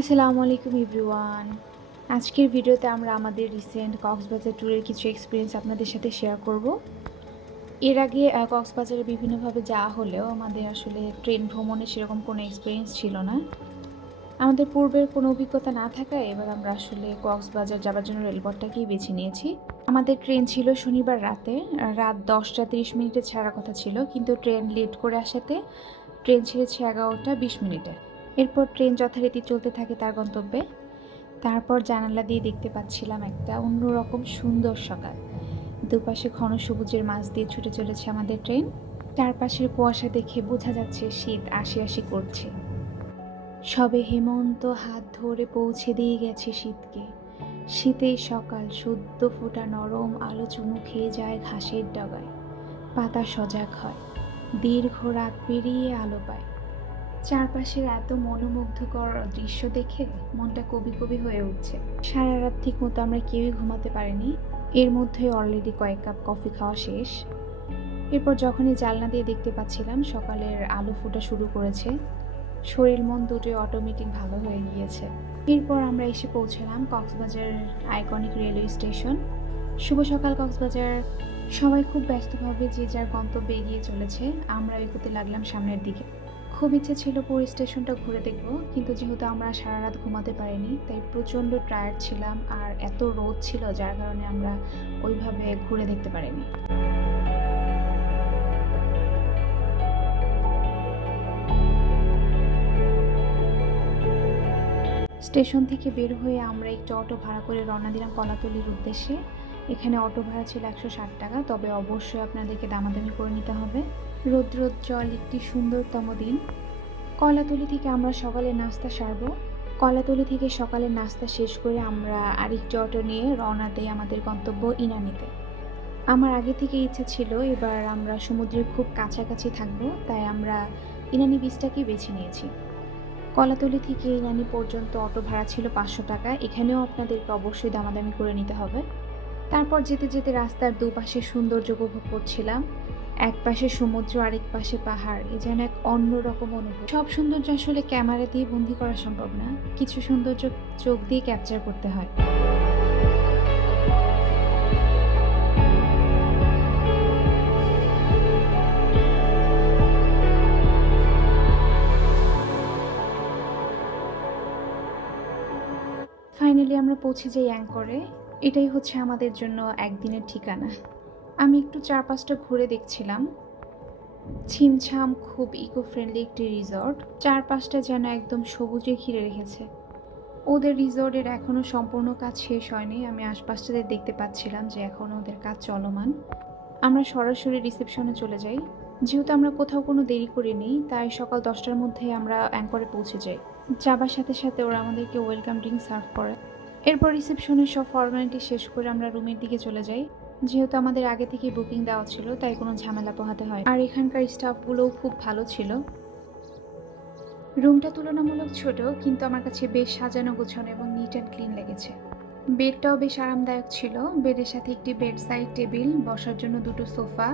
আসসালামু আলাইকুম এভরিওয়ান। আজকের ভিডিওতে আমরা আমাদের রিসেন্ট কক্সবাজার ট্যুরের কিছু এক্সপেরিয়েন্স আপনাদের সাথে শেয়ার করব। এর আগে কক্সবাজারে বিভিন্নভাবে যাওয়া হলেও আমাদের আসলে ট্রেন ভ্রমণে সেরকম কোনো এক্সপেরিয়েন্স ছিল না। আমাদের পূর্বের কোনো অভিজ্ঞতা না থাকায় এবার আমরা আসলে কক্সবাজার যাবার জন্য রেলপথটাকেই বেছে নিয়েছি। আমাদের ট্রেন ছিল শনিবার রাতে, রাত 10টা 30 মিনিটে ছাড়ার কথা ছিল, কিন্তু ট্রেন লেট করে আসাতে ট্রেন ছেড়েছে 11টা 20 মিনিটে। এরপর ট্রেন যথারীতি চলতে থাকে তার গন্তব্যে। তারপর জানালা দিয়ে দেখতে পাচ্ছিলাম একটা অন্যরকম সুন্দর সকাল। দুপাশে ঘন সবুজের মাঝ দিয়ে ছুটে চলেছে আমাদের ট্রেন। চারপাশের কুয়াশা দেখে বোঝা যাচ্ছে শীত আসি আসি করছে। সবে হেমন্ত হাত ধরে পৌঁছে দিয়ে গেছে শীতকে। শীতের সকাল সদ্য ফোটা নরম আলো চুমু খেয়ে যায় ঘাসের ডগায়। পাতা সজাগ হয়, দীর্ঘ রাত পেরিয়ে আলো পায়। চারপাশের এত মনোমুগ্ধকর দৃশ্য দেখে মনটা কবি কবি হয়ে উঠছে। সারা রাত ঠিক মতো আমরা কেউই ঘুমাতে পারিনি। এর মধ্যে অলরেডি কয়েক কাপ কফি খাওয়া শেষ। এরপর যখনই জানলা দিয়ে দেখতে পাচ্ছিলাম সকালের আলো ফোটা শুরু করেছে, শরীর মন দুটোই অটোমেটিক ভালো হয়ে গিয়েছে। এরপর আমরা এসে পৌঁছলাম কক্সবাজার আইকনিক রেলওয়ে স্টেশন। শুভ সকাল কক্সবাজার। সবাই খুব ব্যস্তভাবে যে যার গন্তব্যে এগিয়ে চলেছে, আমরা এগোতে লাগলাম সামনের দিকে। খুব ইচ্ছে ছিল পুরো স্টেশনটা ঘুরে দেখব, কিন্তু যেহেতু আমরা সারা রাত ঘুমাতে পারিনি তাই প্রচণ্ড টায়ার্ড ছিলাম, আর এত রোদ ছিল যার কারণে আমরা ওইভাবে ঘুরে দেখতে পারিনি। স্টেশন থেকে বের হয়ে আমরা একটু অটো ভাড়া করে রওনা দিলাম কলাতলির উদ্দেশ্যে। এখানে অটো ভাড়া ছিল 160 টাকা, তবে অবশ্যই আপনাদেরকে দামাদামি করে নিতে হবে। রৌদ্রোজ্জ্বল একটি সুন্দরতম দিন। কলাতলি থেকে আমরা সকালের নাস্তা সারবো। কলাতলি থেকে সকালের নাস্তা শেষ করে আমরা আরেকটি অটো নিয়ে রওনা দেই আমাদের গন্তব্য ইনানিতে। আমার আগে থেকে ইচ্ছা ছিল এবার আমরা সমুদ্রের খুব কাছাকাছি থাকবো, তাই আমরা ইনানি বিচটাকেই বেছে নিয়েছি। কলাতলি থেকে ইনানি পর্যন্ত অটো ভাড়া ছিল 500 টাকা। এখানেও আপনাদেরকে অবশ্যই দামাদামি করে নিতে হবে। তারপর যেতে যেতে রাস্তার দুপাশে সৌন্দর্য উপভোগ করছিলাম। এক পাশে সমুদ্র, আরেক পাশে পাহাড়। এ যেন এক অন্যরকম অনুভূতি। সব সৌন্দর্য আসলে ক্যামেরা দিয়ে বন্দি করা সম্ভব না, কিছু সৌন্দর্য চোখ দিয়ে ক্যাপচার করতে হয়। ফাইনালি আমরা পৌঁছে যাই অ্যাঙ্করে। এটাই হচ্ছে আমাদের জন্য একদিনের ঠিকানা। আমি একটু চারপাশটা ঘুরে দেখছিলাম। ছিমছাম খুব ইকো ফ্রেন্ডলি একটি রিসর্ট, চারপাশটা যেন একদম সবুজে ঘিরে রেখেছে। ওদের রিসর্টের এখনো সম্পূর্ণ কাজ শেষ হয়নি, আমি আশপাশটাতে দেখতে পাচ্ছিলাম যে এখনো ওদের কাজ চলমান। আমরা সরাসরি রিসেপশনে চলে যাই। যেহেতু আমরা কোথাও কোনো দেরি করিনি, তাই সকাল 10টার মধ্যে আমরা অ্যাঙ্করে পৌঁছে যাই। যাবার সাথে সাথে ওরা আমাদেরকে ওয়েলকাম ড্রিঙ্ক সার্ভ করে। এরপর রিসেপশনের সব ফর্মালিটি শেষ করে আমরা রুমের দিকে চলে যাই। যেহেতু আমাদের আগে থেকেই বুকিং দেওয়া ছিল, তাই কোনো ঝামেলা পোহাতে হয়, আর এখানকার স্টাফগুলোও খুব ভালো ছিল। রুমটা তুলনামূলক ছোট, কিন্তু আমার কাছে বেশ সাজানো গোছানো এবং নিট অ্যান্ড ক্লিন লেগেছে। বেডটাও বেশ আরামদায়ক ছিল। বেডের সাথে একটি বেড সাইড টেবিল, বসার জন্য দুটো সোফা,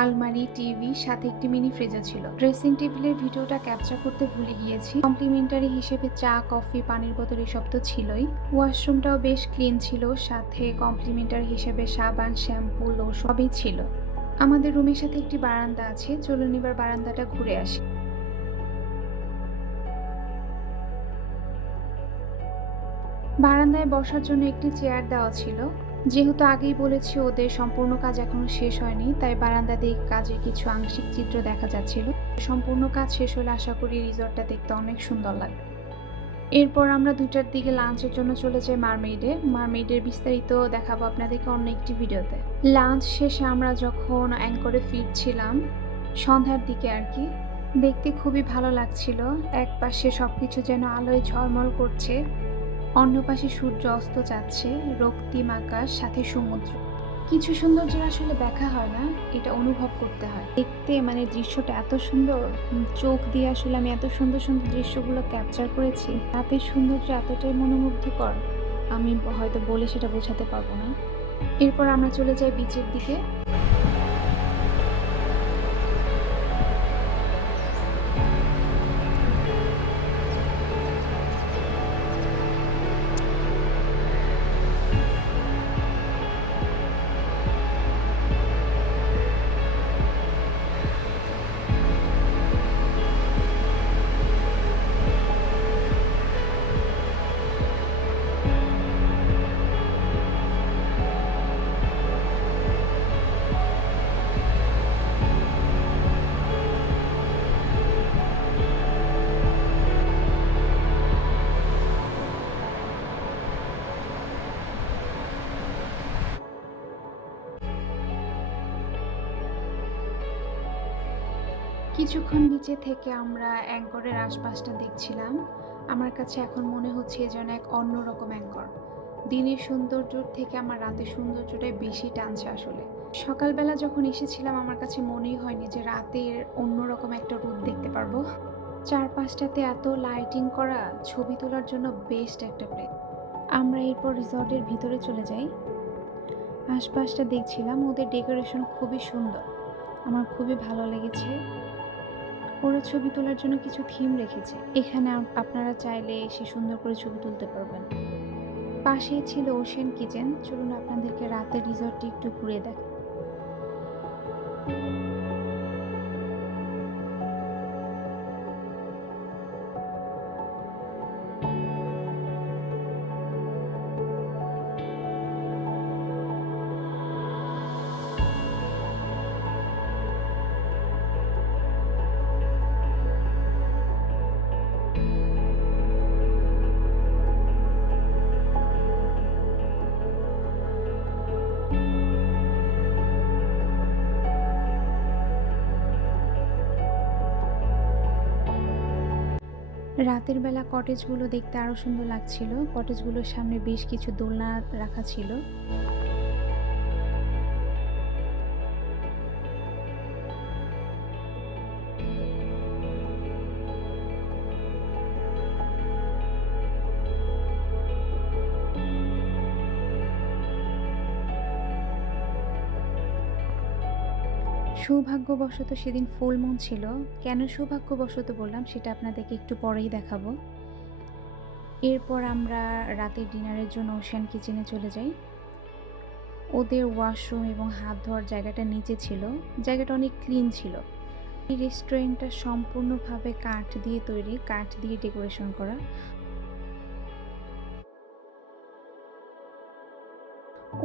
আলমারি, টিভি, সাথে একটি মিনি ফ্রিজও ছিল। ড্রেসিং টেবিলের ভিডিওটা ক্যাপচার করতে ভুলে গিয়েছি। কমপ্লিমেন্টারি হিসেবে চা, কফি, পানির বোতল এসব তো ছিলই। ওয়াশরুমটাও বেশ ক্লিন ছিল, সাথে কমপ্লিমেন্টারি হিসেবে সাবান, শ্যাম্পু, লোশন সবই ছিল। আমাদের রুমের সাথে একটি বারান্দা আছে, চলুন এবার বারান্দাটা ঘুরে আসি। বারান্দায় বসার জন্য একটি চেয়ার দেওয়া ছিল। যেহেতু আগেই বলেছি ওদের সম্পূর্ণ কাজ এখনো শেষ হয়নি, তাই বারান্দা দিয়ে কাজের কিছু আংশিক চিত্র দেখা যাচ্ছিল। সম্পূর্ণ কাজ শেষ হলে আশা করি রিসর্টটা দেখতে অনেক সুন্দর লাগবে। এরপর আমরা 2টার দিকে লাঞ্চের জন্য চলে যাই মারমেইডে। মারমেইডের বিস্তারিত দেখাবো আপনাদেরকে অন্য একটি ভিডিওতে। লাঞ্চ শেষে আমরা যখন অ্যাঙ্করে ফিরছিলাম, সন্ধ্যার দিকে আর কি, দেখতে খুবই ভালো লাগছিল। এক পাশে সবকিছু যেন আলোয় ঝলমল করছে, অন্য পাশে সূর্য অস্ত যাচ্ছে, রক্তিম আকাশ, সাথে সমুদ্র। কিছু সৌন্দর্যের আসলে দেখা হয় না, এটা অনুভব করতে হয়। দেখতে মানে দৃশ্যটা এত সুন্দর, চোখ দিয়ে আসলে আমি এত সুন্দর সুন্দর দৃশ্যগুলো ক্যাপচার করেছি। রাতের সৌন্দর্য এতটাই মনোমুগ্ধকর, আমি হয়তো বলে সেটা বোঝাতে পারবো না। এরপর আমরা চলে যাই বিচের দিকে। কিছুক্ষণ বিচে থেকে আমরা অ্যাঙ্করের আশপাশটা দেখছিলাম। আমার কাছে এখন মনে হচ্ছে এ যেন এক অন্যরকম অ্যাঙ্কর। দিনের সৌন্দর্যর থেকে আমার রাতের সৌন্দর্যটাই বেশি টানছে আসলে। সকালবেলা যখন এসেছিলাম আমার কাছে মনেই হয়নি যে রাতের অন্যরকম একটা রূপ দেখতে পারবো। চারপাশটাতে এত লাইটিং করা, ছবি তোলার জন্য বেস্ট একটা প্লেস। আমরা এরপর রিসর্টের ভিতরে চলে যাই। আশপাশটা দেখছিলাম, ওদের ডেকোরেশন খুবই সুন্দর। আমার খুবই ভালো লেগেছে। ওরা ছবি তোলার জন্য কিছু থিম রেখেছে। এখানে আপনারা চাইলে এসে সুন্দর করে ছবি তুলতে পারবেন। পাশেই ছিল ওশেন কিচেন। চলুন আপনাদেরকে রাতের রিসর্টটি একটু ঘুরিয়ে দেখাই। রাতের বেলা কটেজগুলো দেখতে আরো সুন্দর লাগছিল। কটেজগুলোর সামনে বেশ কিছু দোলনা রাখা ছিল। সৌভাগ্যবশত সেদিন ফুল মুন ছিল। কেন সৌভাগ্যবশত বললাম সেটা আপনাদেরকে একটু পরেই দেখাবো। এরপর আমরা রাতের ডিনারের জন্য ওশেন কিচেনে চলে যাই। ওদের ওয়াশরুম এবং হাত ধোয়ার জায়গাটা নিচে ছিল। জায়গাটা অনেক ক্লিন ছিল। এই রেস্টুরেন্টটা সম্পূর্ণভাবে কাঠ দিয়ে তৈরি, কাঠ দিয়ে ডেকোরেশন করা।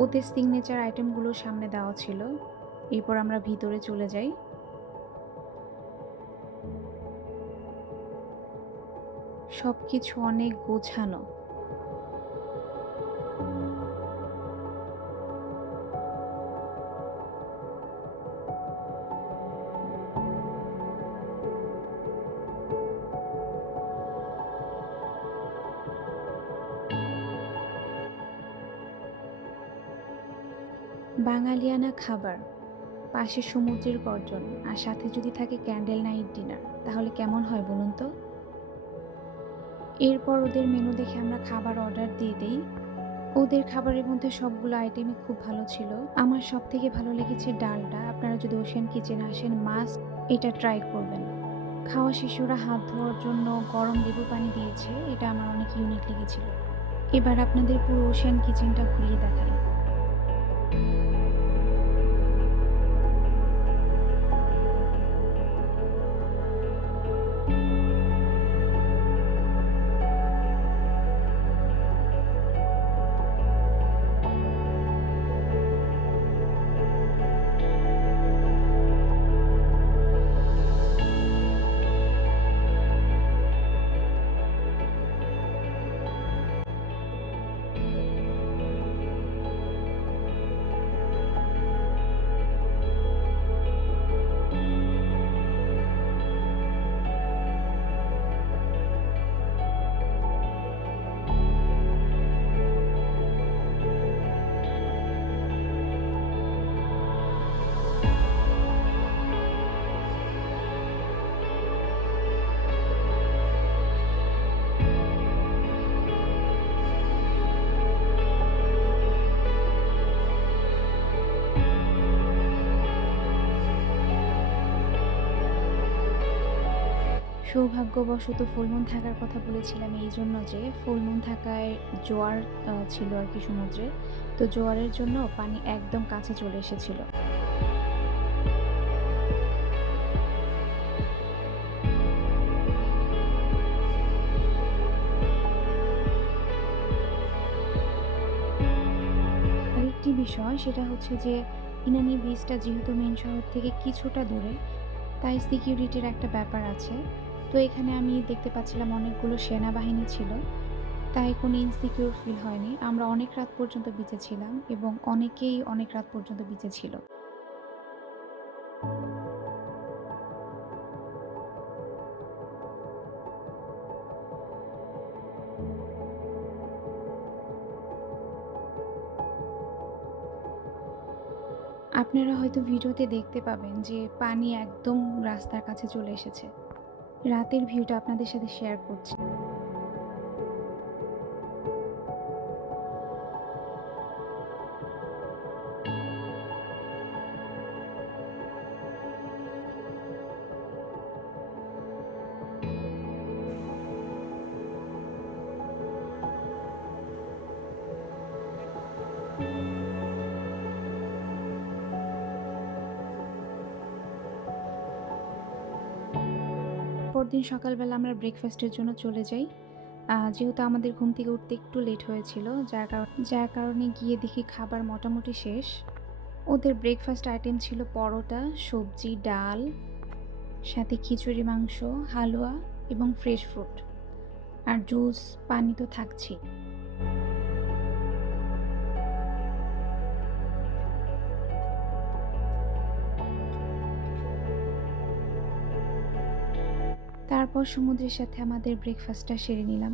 ওদের সিগনেচার আইটেমগুলো সামনে দেওয়া ছিল। এরপর আমরা ভিতরে চলে যাই। সবকিছু অনেক গোছানো। বাঙালিয়ানা খাবার, পাশে সমুদ্রের গর্জন, আর সাথে যদি থাকে ক্যান্ডেল নাইট ডিনার, তাহলে কেমন হয় বলুন তো? এরপর ওদের মেনু দেখে আমরা খাবার অর্ডার দিয়ে দেই। ওদের খাবারের মধ্যে সবগুলো আইটেমই খুব ভালো ছিল। আমার সবথেকে ভালো লেগেছে ডালটা। আপনারা যদি ওশেন কিচেনে আসেন মাস্ট এটা ট্রাই করবেন। খাওয়া শেষে ওরা হাত ধোয়ার জন্য গরম লেবু পানি দিয়েছে। এটা আমার অনেক ইউনিক লেগেছিল। এবার আপনাদের পুরো ওশেন কিচেনটা ঘুরিয়ে দেখাই। সৌভাগ্যবশত ফুল মুন থাকার কথা বলেছিলাম এই জন্য যে ফুল মুন থাকায় জোয়ার ছিল আর কি সমুদ্রে। তো জোয়ারের জন্য পানি একদম কাছে চলে এসেছিল। আরেকটি বিষয় সেটা হচ্ছে যে ইনানি বিচটা যেহেতু মেন শহর থেকে কিছুটা দূরে, তাই সিকিউরিটির একটা ব্যাপার আছে। তো এখানে আমি দেখতে পাচ্ছিলাম অনেকগুলো সেনাবাহিনী ছিল, তাই কোনো ইনসিকিউর ফিল হয়নি। আমরা অনেক রাত পর্যন্ত বিচে ছিলাম এবং অনেকেই অনেক রাত পর্যন্ত বিচে ছিল। আপনারা হয়তো ভিডিওতে দেখতে পাবেন যে পানি একদম রাস্তার কাছে চলে এসেছে। রাতের ভিউটা আপনাদের সাথে শেয়ার করছি। পরদিন সকালবেলা আমরা ব্রেকফাস্টের জন্য চলে যাই। যেহেতু আমাদের ঘুম থেকে উঠতে একটু লেট হয়েছিল, যার কারণে গিয়ে দেখি খাবার মোটামুটি শেষ। ওদের ব্রেকফাস্ট আইটেম ছিল পরোটা, সবজি, ডাল, সাথে খিচুড়ি মাংস, হালুয়া এবং ফ্রেশ ফ্রুট। আর জুস, পানি তো থাকছেই। তারপর সমুদ্রের সাথে আমাদের ব্রেকফাস্টটা সেরে নিলাম।